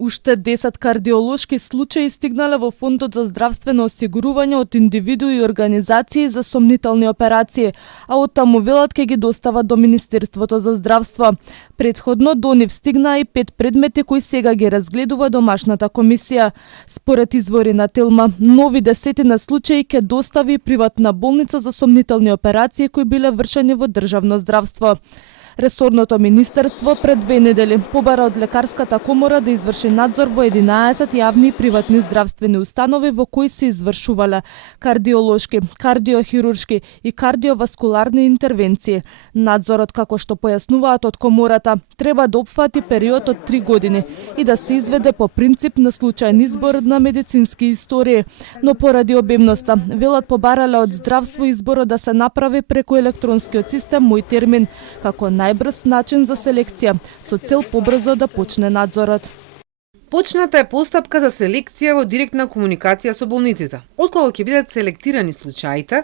Уште 10 кардиолошки случаи стигнале во Фондот за здравствено осигурување од индивидуи и организации за сомнителни операции, а оттаму велат ќе ги достават до Министерството за здравство. Претходно до нив стигнаа и 5 предмети кои сега ги разгледува домашната комисија. Според извори на Телма, нови десетина случаи ќе достави приватна болница за сомнителни операции кои биле вршени во државно здравство. Ресорното министерство пред 2 недели побара од лекарската комора да изврши надзор во 11 јавни и приватни здравствени установи во кои се извршувале кардиолошки, кардиохируршки и кардиоваскуларни интервенции. Надзорот, како што појаснуваат од комората, треба да опфати период од 3 години и да се изведе по принцип на случајен избор на медицински истории. Но поради обемноста, велат побарале од здравство изборот да се направи преку електронскиот систем Мој термин, како најбрз начин за селекција, со цел побрзо да почне надзорот. Почната е постапка за селекција во директна комуникација со болниците. Откако ќе бидат селектирани случаите,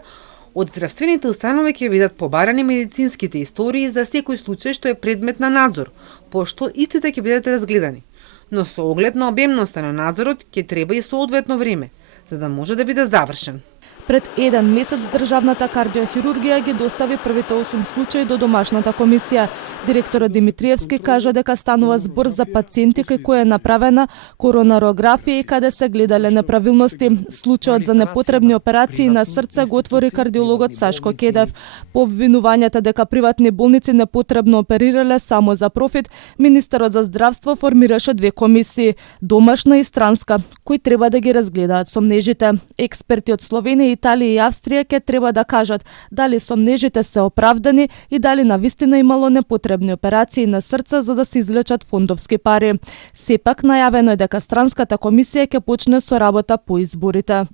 од здравствените установи ќе бидат побарани медицинските истории за секој случај што е предмет на надзор, пошто истите ќе бидат разгледани. Но со оглед на обемноста на надзорот ќе треба и соодветно време, за да може да биде завршен. Пред 1 месец државната кардиохирургија ги достави првите 8 случаи до домашната комисија. Директорот Димитриевски кажа дека станува збор за пациенти кај кои е направена коронарографија и каде се гледале неправилности. Случајот за непотребни операции на срце го отвори кардиологот Сашко Кедев. По обвинувањата дека приватни болници непотребно оперирале само за профит, министерот за здравство формираше 2 комисии, домашна и странска, кои треба да ги разгледаат сомнежите. Експерти од Словенија, Италија и Австрија ќе треба да кажат дали сомнежите се оправдани и дали навистина имало непотребни операции на срце за да се извлечат фондовски пари. Сепак најавено е дека странската комисија ќе почне со работа по изборите.